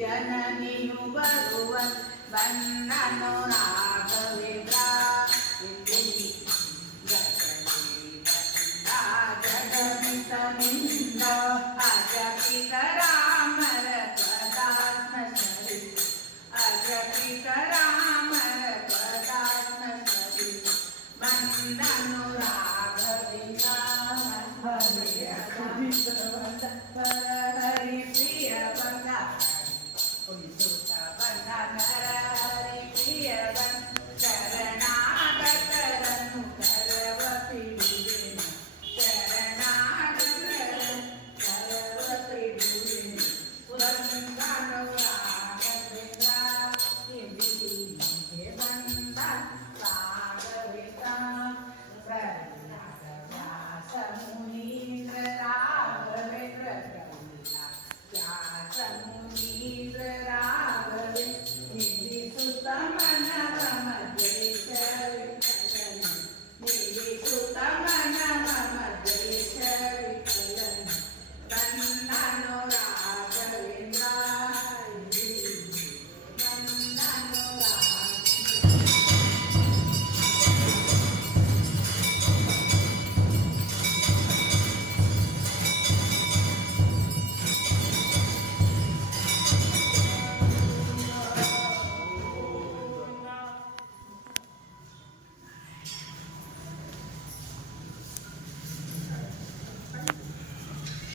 ಜನನಿಯು ಬರುವ ಬನ್ನನು ರಾಘವೇಂದ್ರ ಜಗಮಿತನಿಂದ ಅಜಪಿತ ರಾಮರ ಪದಾತ್ಮ ಸರಿ ಅಜಪಿತ ರಾಮರ ಪದಾತ್ಮ ಸರಿ ಬನ್ನನು ರಾಘವೇಂದ್ರ ಹರಿ ಪ್ರಿಯ ಬಂದ ಹರಿ ಪ್ರಿಯ ಶರಣಾಗತರನ್ನು ಕರವ ಪಿಡುವೆನು ಶರಣಾಗತರನ್ನು ಕರವ ಪಿಡುವೆನು ಬಂದನು ರಾಘವೇಂದ್ರ ಇಲ್ಲಿಗೆ ಬಂದ ರಾಘವೇಂದ್ರ ವ್ಯಾಸ ಮುನೀಂದ್ರ ರಾಘವೇಂದ್ರ ವ್ಯಾಸ ಮುನೀಂದ್ರ